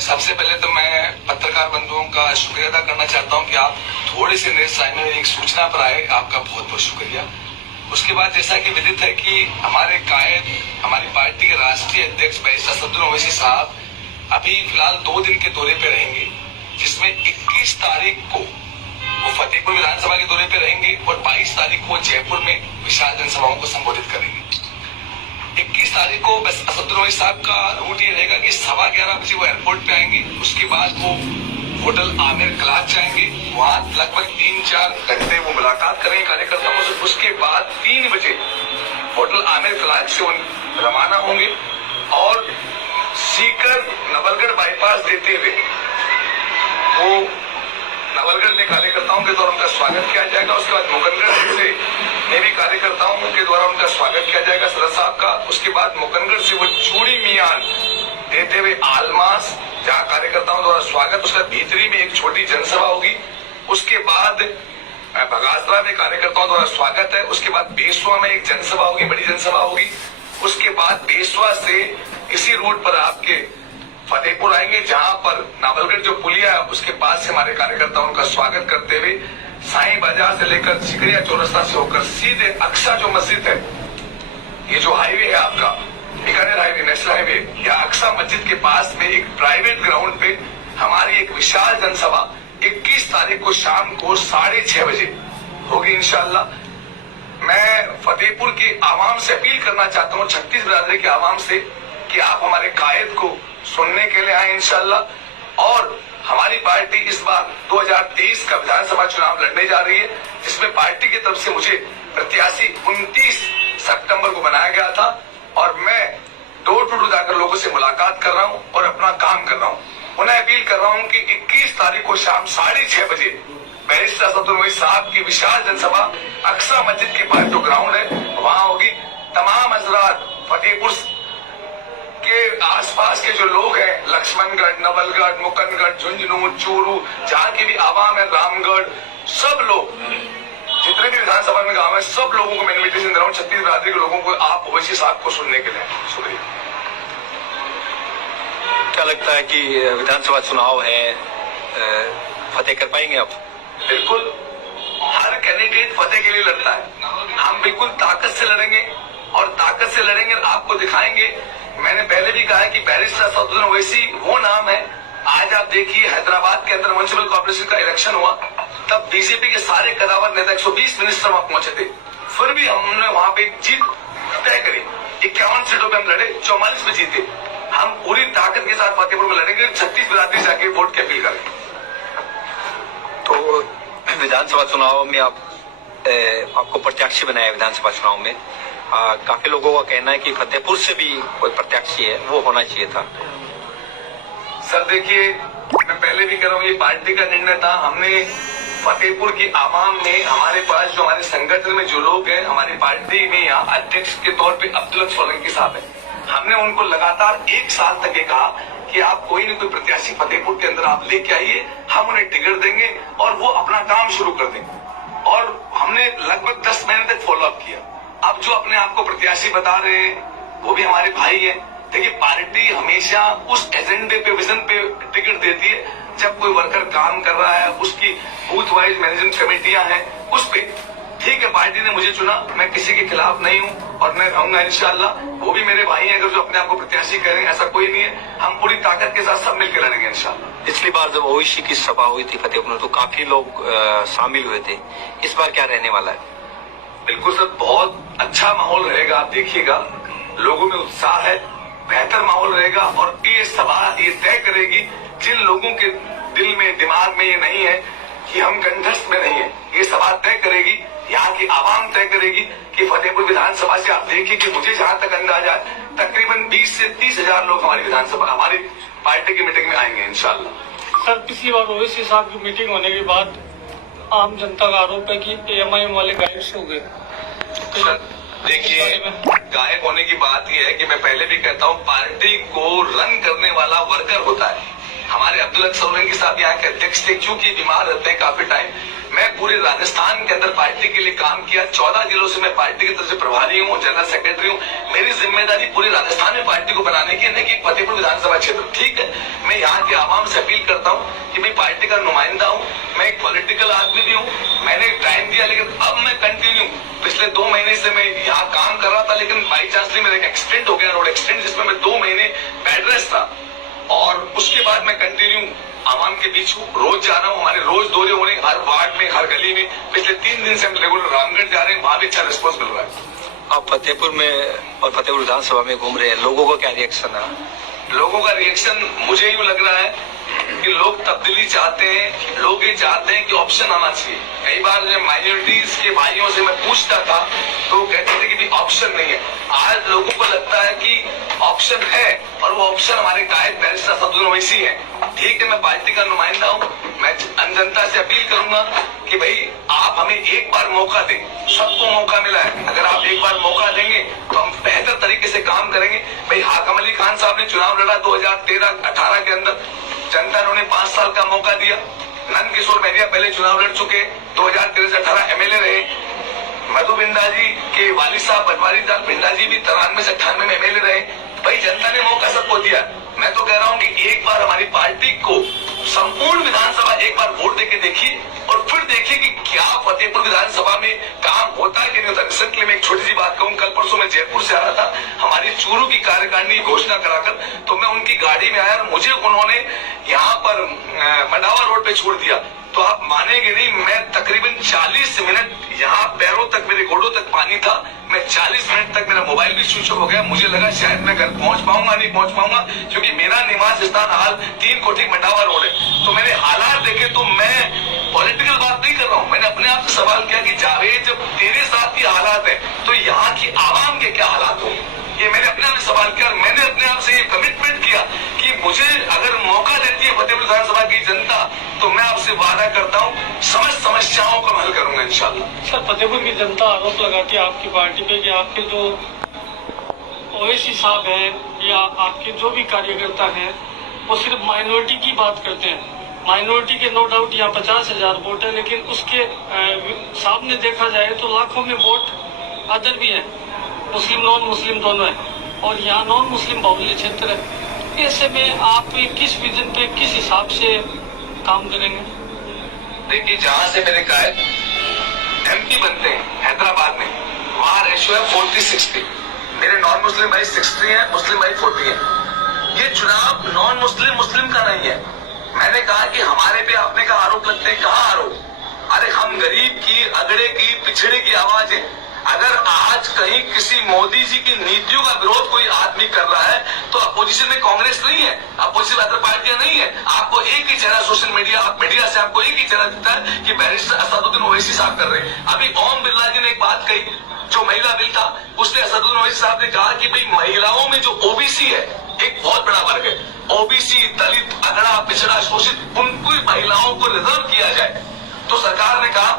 सबसे पहले तो मैं पत्रकार बंधुओं का शुक्रिया अदा करना चाहता हूं कि आप थोड़े से नेर समय में एक सूचना पर आए, आपका बहुत बहुत शुक्रिया। उसके बाद जैसा कि विदित है कि हमारे कायद, हमारी पार्टी के राष्ट्रीय अध्यक्ष बैरिस्टर असदुद्दीन ओवैसी साहब अभी फिलहाल 2 दिन के दौरे पे रहेंगे, जिसमें 21 तारीख को वो फतेहपुर विधानसभा के दौरे पे रहेंगे और 22 तारीख को जयपुर में विशाल जनसभाओं को संबोधित करेंगे। 21 तारीख को बस असदुद्दीन ओवैसी साहब का रूट ये रहेगा कि 11:15 बजे वो एयरपोर्ट पे आएंगे। उसके बाद वो होटल आमिर क्लास जाएंगे, वहां लगभग 3-4 घंटे वो मुलाकात करेंगे कार्यकर्ताओं से। उसके बाद 3 बजे होटल आमिर क्लास से वो रवाना होंगे और सीकर नवलगढ़ बाईपास देते हुए वो नवलगढ़ में कार्यकर्ताओं के द्वारा उनका स्वागत किया जाएगा। उसके बाद मुकंदगढ़ से भी कार्यकर्ताओं के द्वारा उनका स्वागत किया जाएगा सदर साहब का। उसके बाद मुकंदगढ़ से वो चूड़ी मियान देते हुए आलमास, जहाँ कार्यकर्ताओं द्वारा स्वागत, उसका भीतरी में एक छोटी जनसभा होगी। उसके बाद भगासरा में कार्यकर्ताओं द्वारा स्वागत है। उसके बाद बेसवा में एक जनसभा होगी, बड़ी जनसभा होगी। उसके बाद बेसवा से इसी रूट पर आपके फतेहपुर आएंगे, जहां पर नावलगढ़ जो पुलिया है उसके पास से हमारे कार्यकर्ताओं का स्वागत करते हुए साईं बाजार से लेकर सिकरिया चौरस्ता से होकर सीधे अक्सा जो मस्जिद है, ये जो हाईवे है आपका बीकानेर हाईवे, नेशनल हाईवे, या अक्सा मस्जिद के पास में एक प्राइवेट ग्राउंड पे हमारी एक विशाल जनसभा 21 तारीख को शाम को 6:30 बजे होगी इंशाल्लाह। मैं फतेहपुर की आवाम से अपील करना चाहता हूँ, 36 बिरादरी के आवाम से, कि आप हमारे कायद को सुनने के लिए आए इंशाल्लाह। और हमारी पार्टी इस बार 2023 का विधानसभा चुनाव लड़ने जा रही है, जिसमें पार्टी की तरफ से मुझे प्रत्याशी 29 सितंबर को बनाया गया था और मैं डोर टू डोर जाकर लोगों से मुलाकात कर रहा हूं और अपना काम कर रहा हूं। उन्हें अपील कर रहा हूं कि 21 तारीख को शाम 6:30 बजे बैरिस्टर असदुद्दीन ओवैसी साहब की विशाल जनसभा अक्सा मस्जिद के पास जो ग्राउंड है वहां होगी। तमाम हजरात फतेहपुर के आसपास के जो लोग हैं, लक्ष्मणगढ़, नवलगढ़, मुकंदगढ़, झुंझुनू, चूरू, जहाँ की भी आवाम है, रामगढ़, सब लोग, जितने भी विधानसभा में गांव है, सब लोगों को मैं इन्विटेशन दे रहा हूँ, 36 बिरादरी के लोगों को, आप ओवैसी साहब को सुनने के लिए। शुक्रिया। क्या लगता है कि विधानसभा चुनाव है, फतेह कर पाएंगे आप? बिल्कुल, हर कैंडिडेट फतेह के लिए लड़ता है। हम बिल्कुल ताकत से लड़ेंगे और ताकत से लड़ेंगे, आपको दिखाएंगे। मैंने पहले भी कहा है कि बैरिस्टर असदुद्दीन ओवैसी वो नाम है। आज आप देखिए, हैदराबाद के अंदर म्युनिसिपल कॉर्पोरेशन का इलेक्शन हुआ, तब बीजेपी के सारे कदावर नेता 120 मिनिस्टर वहां पहुंचे थे, फिर भी हमने वहां पे जीत तय करी। 51 सीटों पे हम लड़े, 44 में जीते। हम पूरी ताकत के साथ फतेहपुर में लड़ेंगे, 36 बिरादरी जाके वोट की अपील करेंगे। तो विधानसभा चुनाव में आपको प्रत्याशी बनाया विधानसभा चुनाव में, काफी लोगों का कहना है कि फतेहपुर से भी कोई प्रत्याशी है, वो होना चाहिए था। सर देखिए, मैं पहले भी कह रहा हूँ, ये पार्टी का निर्णय था। हमने फतेहपुर की आवाम ने, हमारे पास जो हमारे संगठन में जो लोग हैं, हमारी पार्टी में यहाँ अध्यक्ष के तौर पे अब्दुल सोलंकी साहब है, हमने उनको लगातार 1 साल तक ये कहा कि आप कोई न कोई प्रत्याशी फतेहपुर के अंदर आप लेके आइए, हम उन्हें टिकट देंगे और वो अपना काम शुरू कर देंगे। और हमने लगभग 10 महीने तक फॉलो अप किया। अब जो अपने आप को प्रत्याशी बता रहे हैं वो भी हमारे भाई हैं। देखिए, पार्टी हमेशा उस एजेंडे पे, विजन पे टिकट देती है जब कोई वर्कर काम कर रहा है, उसकी बूथ वाइज मैनेजमेंट कमेटियां हैं, उस पे ठीक है, पार्टी ने मुझे चुना, मैं किसी के खिलाफ नहीं हूं और मैं रहूंगा इंशाल्लाह। वो भी मेरे भाई हैं, अगर जो अपने आप को प्रत्याशी कह रहे हैं, ऐसा कोई नहीं है। हम पूरी ताकत के साथ सब मिलकर लड़ेंगे इंशाल्लाह। पिछली बार जब ओवैसी की सभा हुई थी फतेहपुर में, तो काफी लोग शामिल हुए थे। इस बार क्या रहने वाला है? बिल्कुल सर, बहुत अच्छा माहौल रहेगा। आप देखिएगा, लोगों में उत्साह है, बेहतर माहौल रहेगा। और ये सभा ये तय करेगी, जिन लोगों के दिल में, दिमाग में ये नहीं है कि हम कंठस्थ में नहीं है, ये सभा तय करेगी, यहाँ की आवाम तय करेगी कि फतेहपुर विधानसभा से आप देखिए कि मुझे जहां तक अंदाजा है, तकरीबन 20 से 30 हजार लोग हमारी विधानसभा, हमारी पार्टी की मीटिंग में आएंगे इंशाल्लाह। सर, पिछली बार ओवैसी साहब की मीटिंग होने के बाद आम जनता का आरोप है कि एएमआईएम वाले गायब से हो गए। तो देखिए, गायब होने की बात यह है कि मैं पहले भी कहता हूँ, पार्टी को रन करने वाला वर्कर होता है। हमारे अब्दुल सोलंकी साहब यहाँ के अध्यक्ष थे, क्योंकि बीमार रहते हैं काफी टाइम। मैं पूरे राजस्थान के अंदर पार्टी के लिए काम किया, 14 जिलों से मैं पार्टी की तरफ से प्रभारी हूँ, जनरल सेक्रेटरी हूँ। मेरी जिम्मेदारी पूरे राजस्थान में पार्टी को बनाने की, नहीं कि फतेहपुर विधानसभा क्षेत्र। ठीक है, मैं यहाँ के आवाम से अपील करता हूँ कि मैं पार्टी का नुमाइंदा हूँ, मैं एक पॉलिटिकल आदमी भी हूँ। मैंने टाइम दिया, लेकिन अब मैं कंटिन्यू पिछले 2 महीने से मैं यहाँ काम कर रहा था, लेकिन बाई चांसली मेरा एक एक्सीडेंट हो गया, रोड एक्सीडेंट, जिसमें मैं 2 महीने बेड रेस्ट था। और उसके बाद मैं कंटिन्यू आवाम के बीच हूँ, रोज जा रहा हूँ। हमारे रोज दौरे हो रहे हैं, हर वार्ड में, हर गली में। पिछले 3 दिन से हम रेगुलर रामगढ़ जा रहे हैं, वहां भी अच्छा रिस्पॉन्स मिल रहा है। आप फतेहपुर में और फतेहपुर विधानसभा में घूम रहे हैं, लोगों का क्या रिएक्शन है? लोगों का रिएक्शन मुझे यूँ लग रहा है कि लोग तब्दीली चाहते हैं, लोग ये चाहते हैं कि ऑप्शन आना चाहिए। कई बार जब माइनॉरिटीज के भाइयों से मैं पूछता था तो वो कहते थे कि ऑप्शन नहीं है। आज लोगों को लगता है कि ऑप्शन है, और वो ऑप्शन हमारे कायद बैरिस्टर असदुद्दीन ओवैसी है। ठीक है, मैं पार्टी का नुमाइंदा हूँ, मैं जनता से अपील करूंगा कि भाई आप हमें एक बार मौका दें। सबको मौका मिला है, अगर आप एक बार मौका देंगे तो हम बेहतर तरीके से काम करेंगे। भाई हाकम अली खान साहब ने चुनाव लड़ा 2013-18 के अंदर, जनता ने उन्हें 5 साल का मौका दिया। नंद किशोर बैरिया पहले चुनाव लड़ चुके, 2013 से 18 एमएलए रहे। मधु बिंदा जी के वालिद साहब बनवारी लाल बिंदा जी भी 93 से 98 में एमएलए रहे। भाई जनता ने मौका सबको दिया। मैं तो कह रहा हूँ कि एक बार हमारी पार्टी को संपूर्ण विधानसभा एक बार वोट देके देखिए, और फिर देखिए कि क्या फतेहपुर विधानसभा में काम होता है कि नहीं होता। रिसेंटली मैं एक छोटी सी बात कहूँ, कल परसों मैं जयपुर से आ रहा था, हमारी चूरू की कार्यकारिणी घोषणा कराकर, तो मैं उनकी गाड़ी में आया और मुझे उन्होंने यहाँ पर मंडावा रोड पे छोड़ दिया। तो आप मानेंगे नहीं, मैं तकरीबन 40 मिनट यहाँ पैरों तक, मेरे घोड़ों तक पानी था। मैं 40 मिनट तक, मेरा मोबाइल भी स्विच ऑफ हो गया। मुझे लगा शायद मैं घर पहुंच पाऊंगा, नहीं पहुंच पाऊंगा, क्योंकि मेरा निवास स्थान हाल 3 कोठी मंडावा रोड है। तो मैंने हालात देखे, तो मैं पॉलिटिकल बात नहीं कर रहा हूँ। मैंने अपने आप से सवाल किया कि जावेद, जब तेरे साथ की हालात है तो यहाँ की आवाम के क्या हालात होंगे। ये मैंने अपने आप से सवाल किया, और मैंने अपने आप से ये कमिटमेंट किया कि मुझे अगर मौका देती है फतेहपुर विधानसभा की जनता, तो मैं आपसे वादा करता हूँ समस्त समस्याओं को हल करूंगा इंशाल्लाह। सर, फतेहपुर की जनता आरोप लगाती है आपकी पार्टी पे कि आपके जो ओवैसी साहब हैं या आपके जो भी कार्यकर्ता हैं, वो सिर्फ माइनॉरिटी की बात करते हैं। माइनॉरिटी के नो डाउट यहाँ 50,000 वोट है, लेकिन उसके सामने देखा जाए तो लाखों में वोट अदर भी है, मुस्लिम नॉन मुस्लिम दोनों है, और यहाँ नॉन मुस्लिम बाहुल्य क्षेत्र है। ऐसे में आप किस विजन पे, किस हिसाब से काम करेंगे? देखिए, जहां से मेरे कायद एमपी बनते हैं हैदराबाद में, वहां रेशियो है 40-60। मेरे नॉन मुस्लिम भाई 60 है, मुस्लिम भाई 40 है। ये चुनाव नॉन मुस्लिम मुस्लिम का नहीं है। मैंने कहा कि हमारे पे आपने का आरोप लगते हैं, कहाँ आरोप? अरे हम गरीब की, अगड़े की, पिछड़े की आवाज है। अगर आज कहीं किसी मोदी जी की नीतियों का विरोध कोई आदमी कर रहा है, तो अपोजिशन में कांग्रेस नहीं है, अपोजिशन अदर पार्टियां नहीं है। आपको एक ही चेहरा सोशल मीडिया, मीडिया से आपको एक ही चेहरा दिखता है कि बैरिस्टर असदुद्दीन ओवैसी साहब कर रहे हैं। अभी ओम बिरला जी ने एक बात कही, जो महिला बिल था, उसने असदुद्दीन ओवैसी साहब ने कहा कि भाई महिलाओं में जो ओबीसी है, एक बहुत बड़ा वर्ग है, ओबीसी, दलित, अगड़ा, पिछड़ा, शोषित, उनको महिलाओं को रिजर्व किया जाए। तो सरकार ने कहा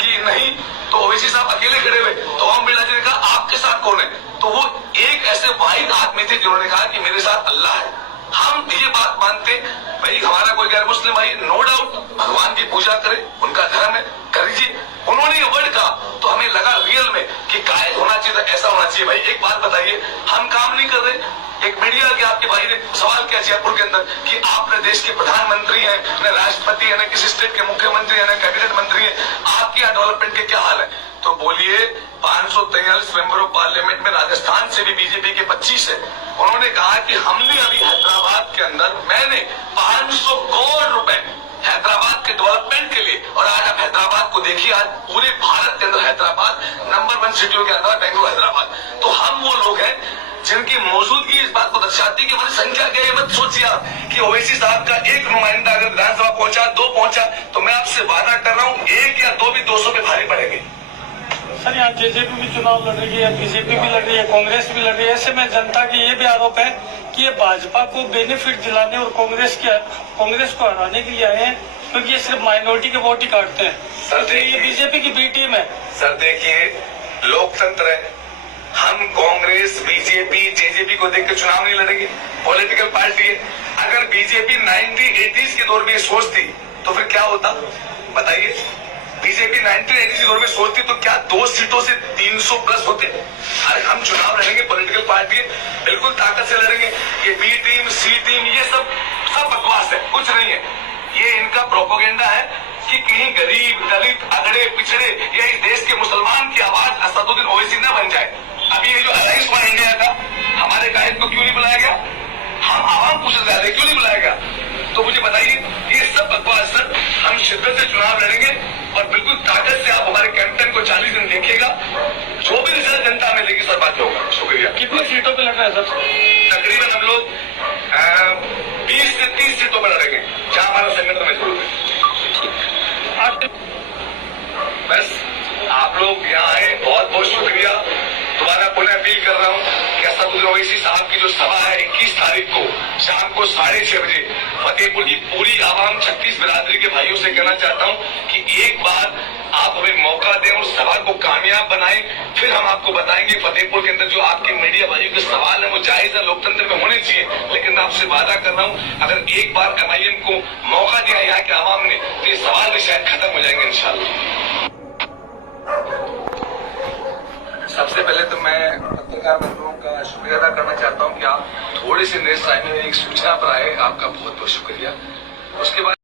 कि नहीं, तो ओवैसी साहब अकेले खड़े हुए, तो ओम बिरला जी ने कहा आपके साथ कौन है? तो वो एक ऐसे वाहिद आदमी थे जिन्होंने कहा कि मेरे साथ अल्लाह है। हम ये बात मानते, भाई हमारा कोई गैर मुस्लिम भाई नो डाउट भगवान की पूजा करे, उनका धर्म है, कर लीजिए। उन्होंने ये वर्ड कहा तो हमें लगा रियल में कि कायद होना चाहिए, तो ऐसा होना चाहिए। भाई एक बात बताइए, हम काम नहीं कर रहे। एक मीडिया के आपके भाई ने सवाल किया जयपुर के अंदर कि आप न देश के प्रधानमंत्री हैं, न राष्ट्रपति है, न किसी स्टेट के मुख्यमंत्री है, न कैबिनेट मंत्री है, आपके यहाँ डेवलपमेंट के क्या हाल है? तो बोलिए, 543 मेंबर ऑफ पार्लियामेंट में राजस्थान से भी बीजेपी के 25 है। उन्होंने कहा कि हमने अभी हैदराबाद के अंदर, मैंने 500 करोड़ रुपए हैदराबाद के डेवलपमेंट के लिए, और आज आप हैदराबाद को देखिए, आज पूरे भारत के अंदर हैदराबाद नंबर 1 सिटियों के अंदर, बेंगलुरु, हैदराबाद। तो हम वो लोग हैं जिनकी मौजूदगी इस बात को दर्शाती है कि हमारी संख्या क्या है। मत सोचिए आप कि ओवैसी साहब का एक नुमाइंदा अगर विधानसभा पहुंचा, 2 पहुंचा, तो मैं आपसे वादा कर रहा हूँ 1 या 2 भी 200 पे भारी पड़ेंगे। सर, यहाँ जेजेपी भी चुनाव लड़ रही है, बीजेपी भी लड़ रही है, कांग्रेस भी लड़ रही है। ऐसे में जनता की ये भी आरोप है कि ये भाजपा को बेनिफिट दिलाने और कांग्रेस को हराने के लिए आए हैं, क्योंकि ये सिर्फ माइनॉरिटी के वोट ही काटते हैं। सर देखिए, ये बीजेपी की बी टीम है। सर देखिए, लोकतंत्र है, हम कांग्रेस, बीजेपी, जेजेपी बीजेपी को देख के चुनाव नहीं लड़ेंगे, पॉलिटिकल पार्टी है। अगर बीजेपी 1980s के दौर में सोचती तो फिर क्या होता बताइए? बीजेपी 1980 के दौर में सोचती तो क्या 2 सीटों से 300 प्लस होते? अरे हम चुनाव लड़ेंगे, पॉलिटिकल पार्टी है, बिल्कुल ताकत से लड़ेंगे। ये बी टीम सी टीम ये सब बकवास है, कुछ नहीं है। ये इनका प्रोपोगेंडा है कि कहीं गरीब दलित अगड़े पिछड़े या इस देश के मुसलमान की आवाज असदुद्दीन ओवैसी न बन जाए। अभी ये जो अलायंस फॉर इंडिया था, हमारे कायद को क्यों नहीं बुलाया गया? हम आवाम पूछ रहे क्यों नहीं बुलाया गया? तो मुझे बताइए, ये सब बकवास सर। हम शिद्दत से चुनाव लड़ेंगे और बिल्कुल ताकत से आप हमारे कैंपेन को 40 दिन देखिएगा। जो भी रिजल्ट जनता में देगी सर बात होगा। शुक्रिया। कितने सीटों पे लड़ रहे हैं सर? तकरीबन हम लोग 20 से 30 सीटों पर लड़ेंगे जहां हमारा संगठन में जरूरत है। बस आप लोग यहाँ आए, बहुत बहुत शुक्रिया। दोबारा पुनः अपील कर रहा हूँ कि असदुद्दीन ओवैसी साहब की जो सभा है 21 तारीख को शाम को 6:30 बजे फतेहपुर की पूरी आवाम 36 बिरादरी के भाइयों से कहना चाहता हूँ कि एक बार आप हमें मौका दें और सभा को कामयाब बनाएं। फिर हम आपको बताएंगे फतेहपुर के अंदर जो आपके मीडिया भाइयों के सवाल है वो जायज है, लोकतंत्र में होने चाहिए। लेकिन मैं आपसे वादा कर रहा हूँ, अगर एक बार MIM को मौका दिया यहाँ के आवाम ने तो ये सवाल भी शायद खत्म हो जाएंगे इंशाल्लाह। सबसे पहले तो मैं पत्रकार बंधुओं का शुक्रिया अदा करना चाहता हूं कि आप थोड़ी सी निर्णय में एक सूचना पर आए, आपका बहुत बहुत शुक्रिया। उसके बाद